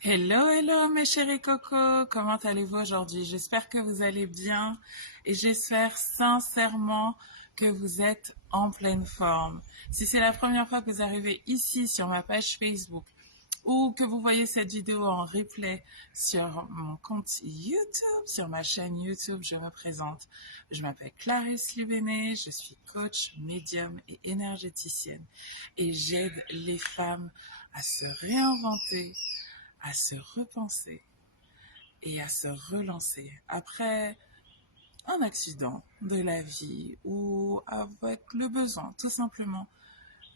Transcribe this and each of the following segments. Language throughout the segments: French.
Hello, hello mes chéris cocos, comment allez-vous aujourd'hui? J'espère que vous allez bien et j'espère sincèrement que vous êtes en pleine forme. Si c'est la première fois que vous arrivez ici sur ma page Facebook ou que vous voyez cette vidéo en replay sur mon compte YouTube, sur ma chaîne YouTube, je me présente. Je m'appelle Clarisse Libéné, je suis coach, médium et énergéticienne et j'aide les femmes à se réinventer, à se repenser et à se relancer après un accident de la vie ou avec le besoin tout simplement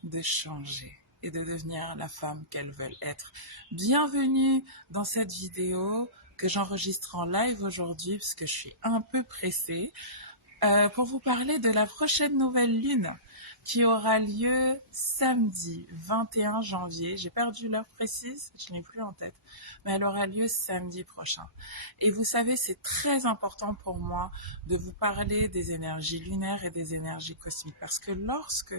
de changer et de devenir la femme qu'elles veulent être. Bienvenue dans cette vidéo que j'enregistre en live aujourd'hui parce que je suis un peu pressée pour vous parler de la prochaine nouvelle lune qui aura lieu samedi 21 janvier. J'ai perdu l'heure précise, je ne l'ai plus en tête, mais elle aura lieu samedi prochain. Et vous savez, c'est très important pour moi de vous parler des énergies lunaires et des énergies cosmiques parce que lorsque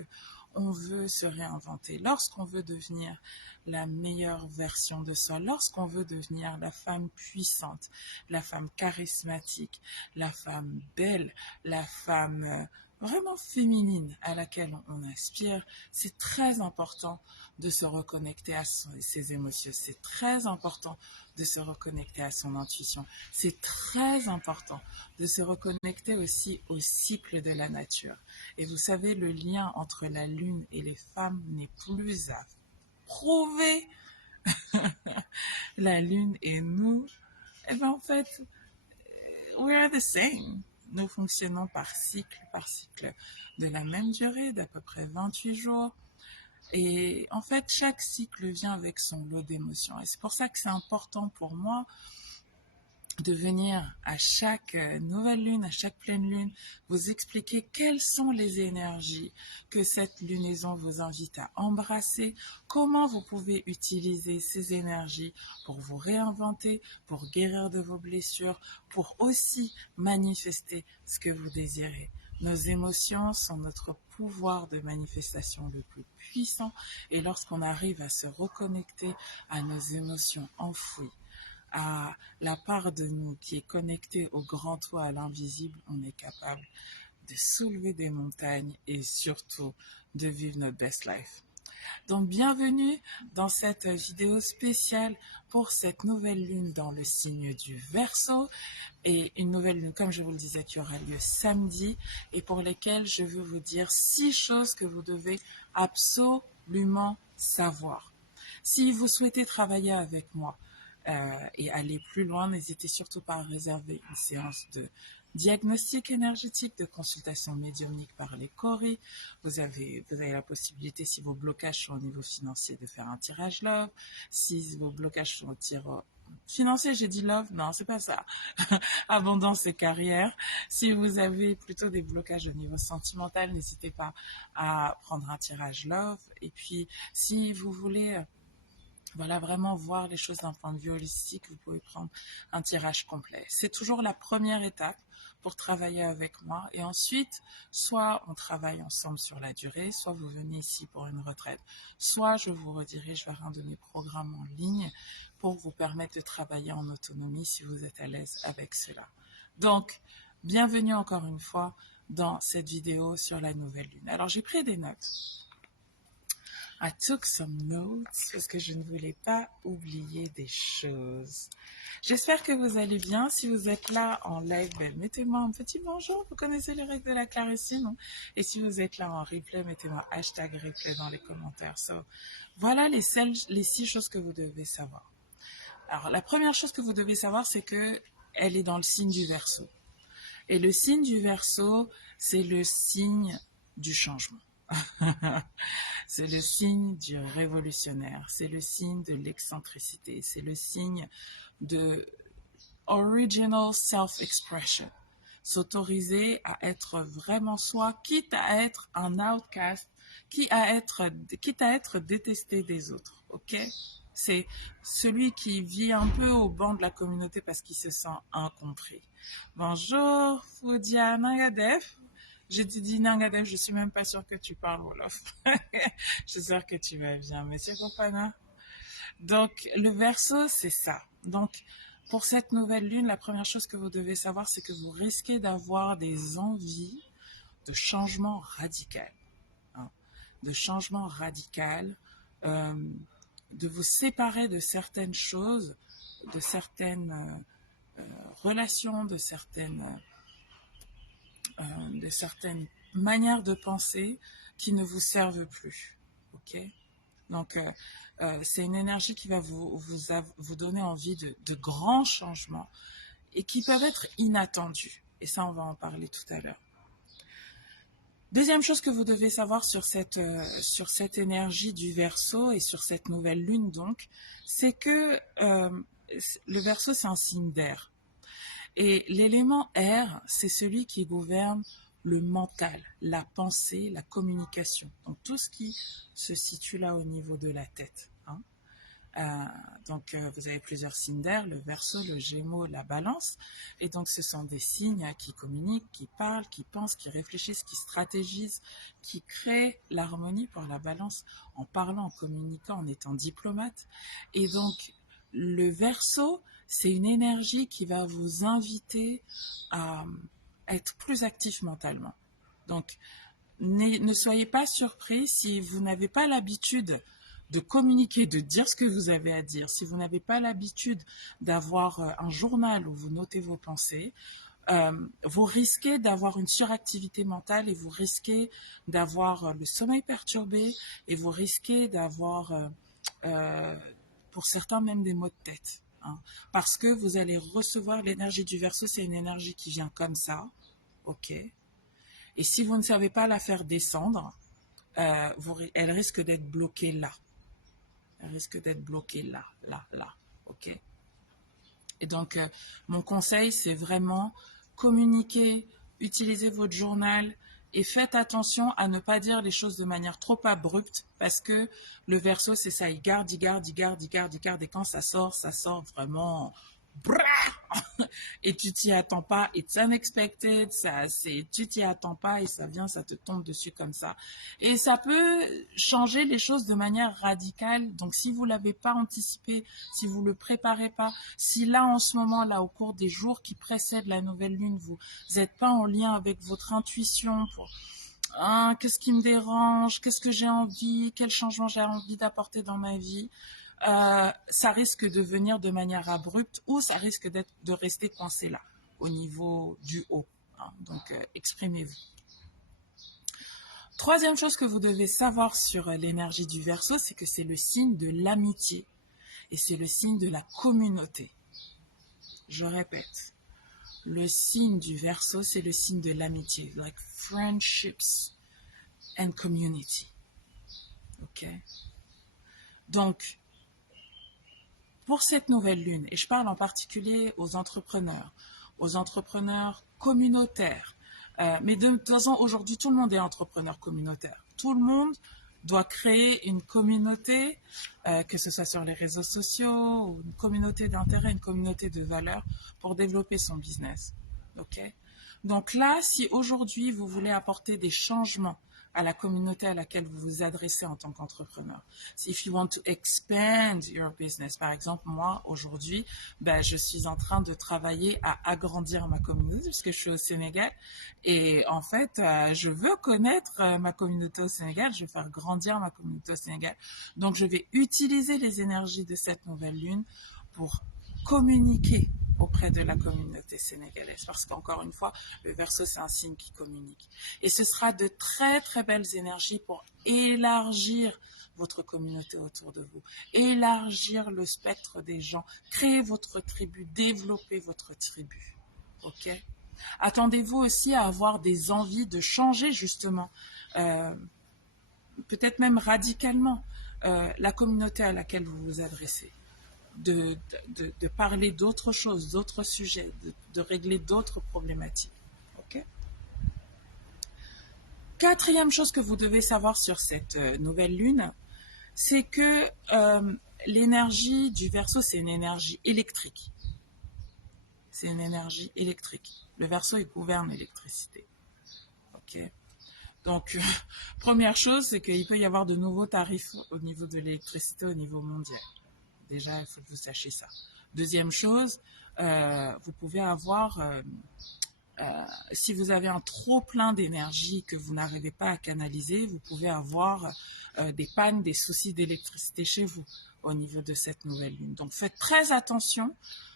on veut se réinventer, lorsqu'on veut devenir la meilleure version de soi, lorsqu'on veut devenir la femme puissante, la femme charismatique, la femme belle, la femme vraiment féminine à laquelle on aspire, c'est très important de se reconnecter à ses émotions, c'est très important de se reconnecter à son intuition, c'est très important de se reconnecter aussi au cycle de la nature. Et vous savez, le lien entre la lune et les femmes n'est plus à prouver. La lune et nous, eh bien en fait, we are the same. Nous fonctionnons par cycle de la même durée, d'à peu près 28 jours. Et en fait, chaque cycle vient avec son lot d'émotions. Et c'est pour ça que c'est important pour moi de venir à chaque nouvelle lune, à chaque pleine lune, vous expliquer quelles sont les énergies que cette lunaison vous invite à embrasser, comment vous pouvez utiliser ces énergies pour vous réinventer, pour guérir de vos blessures, pour aussi manifester ce que vous désirez. Nos émotions sont notre pouvoir de manifestation le plus puissant et lorsqu'on arrive à se reconnecter à nos émotions enfouies, à la part de nous qui est connectée au grand toit, à l'invisible, on est capable de soulever des montagnes et surtout de vivre notre best life. Donc bienvenue dans cette vidéo spéciale pour cette nouvelle lune dans le signe du Verseau et une nouvelle lune, comme je vous le disais, qui aura lieu samedi et pour lesquelles je veux vous dire 6 choses que vous devez absolument savoir. Si vous souhaitez travailler avec moi, et aller plus loin, n'hésitez surtout pas à réserver une séance de diagnostic énergétique, de consultation médiumnique par les Cori. Vous avez la possibilité, si vos blocages sont au niveau financier, de faire un tirage love. Si vos blocages sont au tir financier, j'ai dit love, non, c'est pas ça. Abondance et carrière. Si vous avez plutôt des blocages au niveau sentimental, n'hésitez pas à prendre un tirage love. Et puis, si vous voulez voilà, vraiment voir les choses d'un point de vue holistique, vous pouvez prendre un tirage complet. C'est toujours la première étape pour travailler avec moi. Et ensuite, soit on travaille ensemble sur la durée, soit vous venez ici pour une retraite, soit je vous redirige vers un de mes programmes en ligne pour vous permettre de travailler en autonomie si vous êtes à l'aise avec cela. Donc, bienvenue encore une fois dans cette vidéo sur la nouvelle lune. Alors, j'ai pris des notes. I took some notes parce que je ne voulais pas oublier des choses. J'espère que vous allez bien. Si vous êtes là en live, mettez-moi un petit bonjour. Vous connaissez les règles de la Clarisse, non? Et si vous êtes là en replay, mettez-moi hashtag replay dans les commentaires. So, voilà les 6 choses que vous devez savoir. Alors, la première chose que vous devez savoir, c'est que elle est dans le signe du Verseau. Et le signe du Verseau, c'est le signe du changement. C'est le signe du révolutionnaire, c'est le signe de l'excentricité, c'est le signe de original self-expression. S'autoriser à être vraiment soi, quitte à être un outcast, quitte à être détesté des autres, ok? C'est celui qui vit un peu au banc de la communauté parce qu'il se sent incompris. Bonjour, Foudia Nangadef. J'ai dit Nangadef, je suis même pas sûre que tu parles Wolof. J'espère que tu vas bien. Monsieur Fofana, Donc, le Verseau, c'est ça. Donc, pour cette nouvelle lune, la première chose que vous devez savoir, c'est que vous risquez d'avoir des envies de changement radical. Hein, de changement radical, euh, de vous séparer de certaines choses, de certaines relations, de certaines manières de penser qui ne vous servent plus. Ok? Donc, c'est une énergie qui va vous donner envie de grands changements et qui peuvent être inattendus. Et ça, on va en parler tout à l'heure. Deuxième chose que vous devez savoir sur cette énergie du Verseau et sur cette nouvelle lune, donc, c'est que le Verseau, c'est un signe d'air. Et l'élément air, c'est celui qui gouverne le mental, la pensée, la communication. Donc tout ce qui se situe là au niveau de la tête. Hein. Donc vous avez plusieurs signes d'air, le Verseau, le Gémeaux, la Balance. Et donc ce sont des signes qui communiquent, qui parlent, qui pensent, qui réfléchissent, qui stratégisent, qui créent l'harmonie pour la Balance en parlant, en communiquant, en étant diplomate. Et donc le Verseau, c'est une énergie qui va vous inviter à être plus actif mentalement. Donc, ne soyez pas surpris si vous n'avez pas l'habitude de communiquer, de dire ce que vous avez à dire, si vous n'avez pas l'habitude d'avoir un journal où vous notez vos pensées, vous risquez d'avoir une suractivité mentale et vous risquez d'avoir le sommeil perturbé et vous risquez d'avoir, pour certains, même des maux de tête. Hein, parce que vous allez recevoir l'énergie du Verseau, c'est une énergie qui vient comme ça, ok. Et si vous ne savez pas la faire descendre, elle risque d'être bloquée là. Elle risque d'être bloquée là, ok. Et donc, mon conseil, c'est vraiment communiquer, utilisez votre journal et faites attention à ne pas dire les choses de manière trop abrupte parce que le Verseau, c'est ça, il garde. Et quand ça sort vraiment... Et tu t'y attends pas, it's unexpected, tu t'y attends pas et ça vient, ça te tombe dessus comme ça. Et ça peut changer les choses de manière radicale. Donc si vous l'avez pas anticipé, si vous le préparez pas, si là en ce moment, là au cours des jours qui précèdent la nouvelle lune, vous n'êtes pas en lien avec votre intuition pour qu'est-ce qui me dérange, qu'est-ce que j'ai envie, quel changement j'ai envie d'apporter dans ma vie, ça risque de venir de manière abrupte ou ça risque de rester coincé là, au niveau du haut. Hein. Donc, exprimez-vous. Troisième chose que vous devez savoir sur l'énergie du Verseau, c'est que c'est le signe de l'amitié et c'est le signe de la communauté. Je répète, le signe du Verseau, c'est le signe de l'amitié, like friendships and community. Ok? Donc, pour cette nouvelle lune, et je parle en particulier aux entrepreneurs communautaires, mais de toute façon, aujourd'hui, tout le monde est entrepreneur communautaire. Tout le monde doit créer une communauté, que ce soit sur les réseaux sociaux, une communauté d'intérêt, une communauté de valeurs pour développer son business. Okay? Donc là, si aujourd'hui, vous voulez apporter des changements à la communauté à laquelle vous vous adressez en tant qu'entrepreneur. If you want to expand your business, par exemple, moi, aujourd'hui, je suis en train de travailler à agrandir ma communauté parce que je suis au Sénégal et en fait, je veux connaître ma communauté au Sénégal, je veux faire grandir ma communauté au Sénégal. Donc, je vais utiliser les énergies de cette nouvelle lune pour communiquer auprès de la communauté sénégalaise. Parce qu'encore une fois, le Verseau, c'est un signe qui communique. Et ce sera de très, très belles énergies pour élargir votre communauté autour de vous, élargir le spectre des gens, créer votre tribu, développer votre tribu. Ok ? Attendez-vous aussi à avoir des envies de changer, justement, peut-être même radicalement, la communauté à laquelle vous vous adressez. De parler d'autres choses, d'autres sujets, de régler d'autres problématiques. Okay? Quatrième chose que vous devez savoir sur cette nouvelle lune, c'est que l'énergie du Verseau, c'est une énergie électrique. C'est une énergie électrique. Le Verseau, il gouverne l'électricité. Okay? Donc, première chose, c'est qu'il peut y avoir de nouveaux tarifs au niveau de l'électricité au niveau mondial. déjà, il faut que vous sachiez ça. Deuxième chose, vous pouvez avoir, si vous avez un trop plein d'énergie que vous n'arrivez pas à canaliser, vous pouvez avoir des pannes, des soucis d'électricité chez vous au niveau de cette nouvelle lune. Donc faites très attention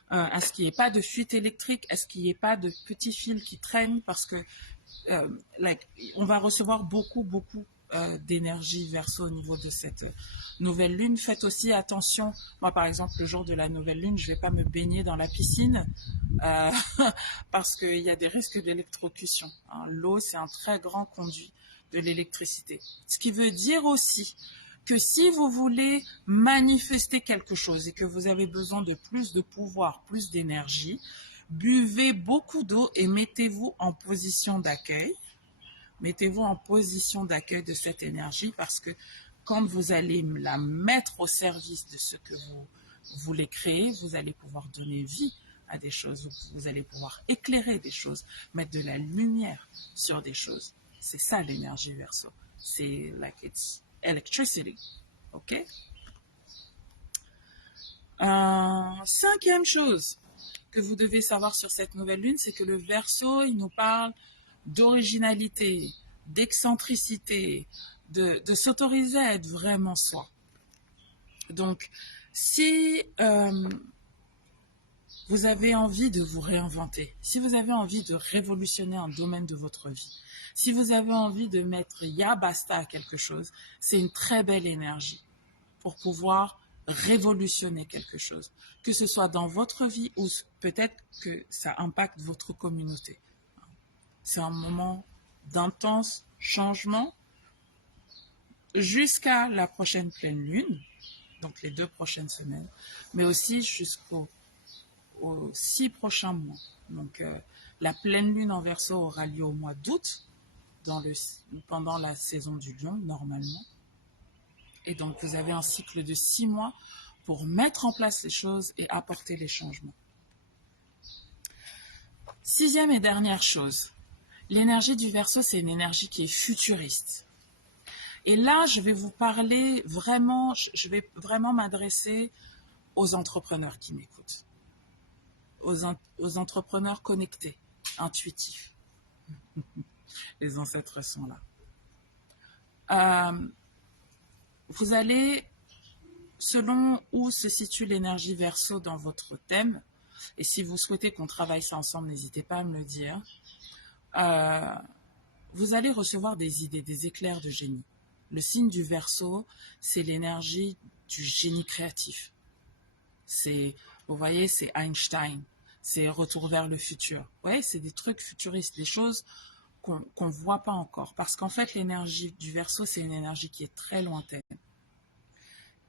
à ce qu'il n'y ait pas de fuite électrique, à ce qu'il n'y ait pas de petits fils qui traînent, parce que on va recevoir beaucoup d'énergie Verseau au niveau de cette nouvelle lune. Faites aussi attention. Moi, par exemple, le jour de la nouvelle lune, je ne vais pas me baigner dans la piscine euh, parce qu'il y a des risques d'électrocution. Hein. L'eau, c'est un très grand conduit de l'électricité. Ce qui veut dire aussi que si vous voulez manifester quelque chose et que vous avez besoin de plus de pouvoir, plus d'énergie, buvez beaucoup d'eau et mettez-vous en position d'accueil. Mettez-vous en position d'accueil de cette énergie, parce que quand vous allez la mettre au service de ce que vous voulez créer, vous allez pouvoir donner vie à des choses, vous allez pouvoir éclairer des choses, mettre de la lumière sur des choses. C'est ça l'énergie Verseau. C'est like it's electricity. OK? Cinquième chose que vous devez savoir sur cette nouvelle lune, c'est que le Verseau, il nous parle d'originalité, d'excentricité, de s'autoriser à être vraiment soi. Donc, si vous avez envie de vous réinventer, si vous avez envie de révolutionner un domaine de votre vie, si vous avez envie de mettre ya basta à quelque chose, c'est une très belle énergie pour pouvoir révolutionner quelque chose, que ce soit dans votre vie ou peut-être que ça impacte votre communauté. C'est un moment d'intense changement jusqu'à la prochaine pleine lune, donc les 2 prochaines semaines, mais aussi jusqu'aux 6 prochains mois. Donc la pleine lune en Verseau aura lieu au mois d'août, pendant la saison du lion, normalement. Et donc vous avez un cycle de 6 mois pour mettre en place les choses et apporter les changements. Sixième et dernière chose, l'énergie du Verseau, c'est une énergie qui est futuriste. Et là, je vais vous parler vraiment, je vais vraiment m'adresser aux entrepreneurs qui m'écoutent, aux entrepreneurs connectés, intuitifs. Les ancêtres sont là. Vous allez, selon où se situe l'énergie Verseau dans votre thème, et si vous souhaitez qu'on travaille ça ensemble, n'hésitez pas à me le dire, vous allez recevoir des idées, des éclairs de génie. Le signe du Verseau, c'est l'énergie du génie créatif. Vous voyez, c'est Einstein, c'est Retour vers le futur. Ouais, c'est des trucs futuristes, des choses qu'on ne voit pas encore. Parce qu'en fait, l'énergie du Verseau, c'est une énergie qui est très lointaine.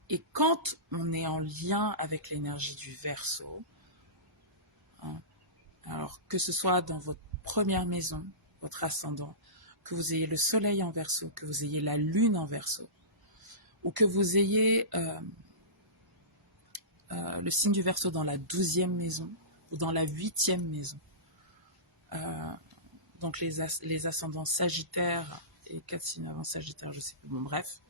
Et quand on est en lien avec l'énergie du Verseau, hein, alors que ce soit dans votre première maison, votre ascendant, que vous ayez le soleil en Verseau, que vous ayez la lune en Verseau, ou que vous ayez le signe du Verseau dans la 12e maison ou dans la 8e maison. Donc les ascendants Sagittaire et 4 signes avant Sagittaire, je sais plus, bon bref.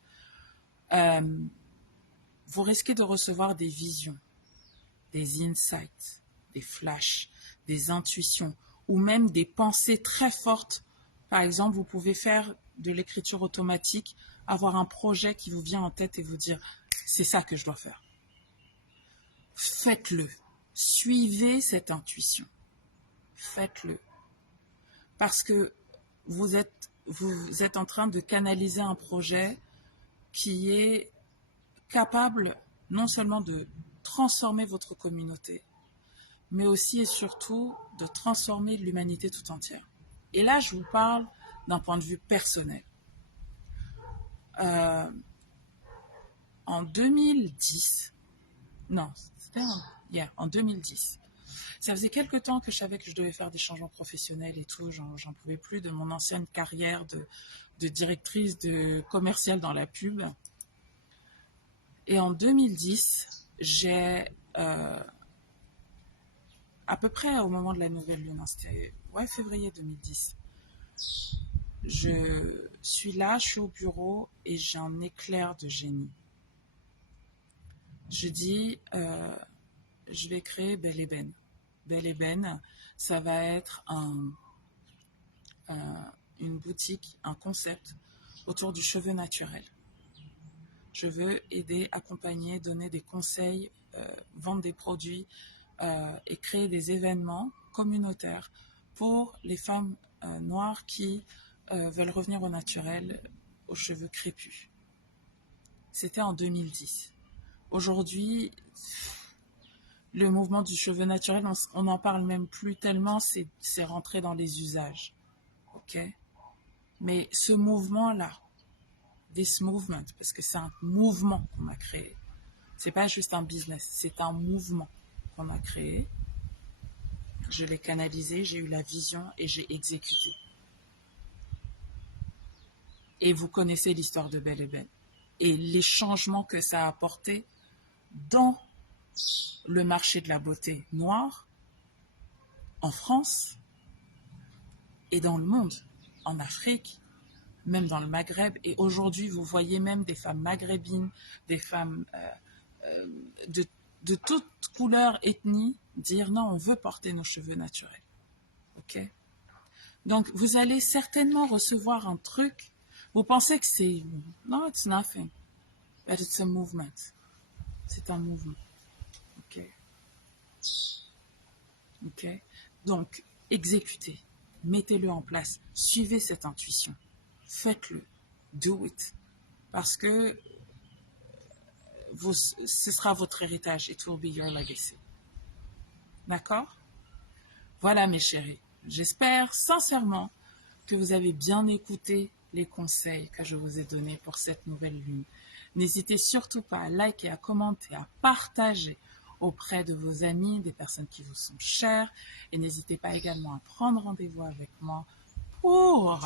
Vous risquez de recevoir des visions, des insights, des flashs, des intuitions ou même des pensées très fortes. Par exemple, vous pouvez faire de l'écriture automatique, avoir un projet qui vous vient en tête et vous dire « c'est ça que je dois faire ». Faites-le. Suivez cette intuition. Faites-le. Parce que vous êtes en train de canaliser un projet qui est capable non seulement de transformer votre communauté, mais aussi et surtout de transformer l'humanité tout entière. Et là, je vous parle d'un point de vue personnel. En 2010, non, c'était en 2010, ça faisait quelque temps que je savais que je devais faire des changements professionnels et tout, j'en pouvais plus de mon ancienne carrière de directrice de commerciale dans la pub. Et en 2010, j'ai, à peu près au moment de la nouvelle lune, c'était février 2010, je suis là, je suis au bureau et j'ai un éclair de génie. je dis, je vais créer Belle Ébène. Belle Ébène, ça va être une boutique, un concept autour du cheveu naturel. Je veux aider, accompagner, donner des conseils, vendre des produits et créer des événements communautaires pour les femmes noires qui veulent revenir au naturel, aux cheveux crépus. C'était en 2010. Aujourd'hui, le mouvement du cheveu naturel, on n'en parle même plus tellement, c'est rentré dans les usages. Ok? Mais ce mouvement-là, this movement, parce que c'est un mouvement qu'on a créé, c'est pas juste un business, c'est un mouvement qu'on a créé. Je l'ai canalisé, j'ai eu la vision et j'ai exécuté. Et vous connaissez l'histoire de Belle Ébène et les changements que ça a apporté dans le marché de la beauté noire, en France et dans le monde, en Afrique, même dans le Maghreb. Et aujourd'hui, vous voyez même des femmes maghrébines, des femmes de toute couleur, ethnie, dire non, on veut porter nos cheveux naturels. Ok? Donc, vous allez certainement recevoir un truc. Vous pensez que c'est... Non, it's nothing. But it's a movement. C'est un mouvement. Ok? Ok? Donc, exécutez. Mettez-le en place. Suivez cette intuition. Faites-le. Do it. Parce que ce sera votre héritage. It will be your legacy. D'accord? Voilà, mes chéris. J'espère sincèrement que vous avez bien écouté les conseils que je vous ai donnés pour cette nouvelle lune. N'hésitez surtout pas à liker, à commenter, à partager auprès de vos amis, des personnes qui vous sont chères. Et n'hésitez pas également à prendre rendez-vous avec moi pour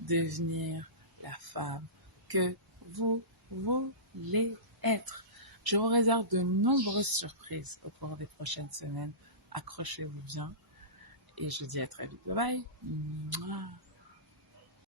devenir la femme que vous voulez être. Je vous réserve de nombreuses surprises au cours des prochaines semaines. Accrochez-vous bien et je vous dis à très vite. Bye bye.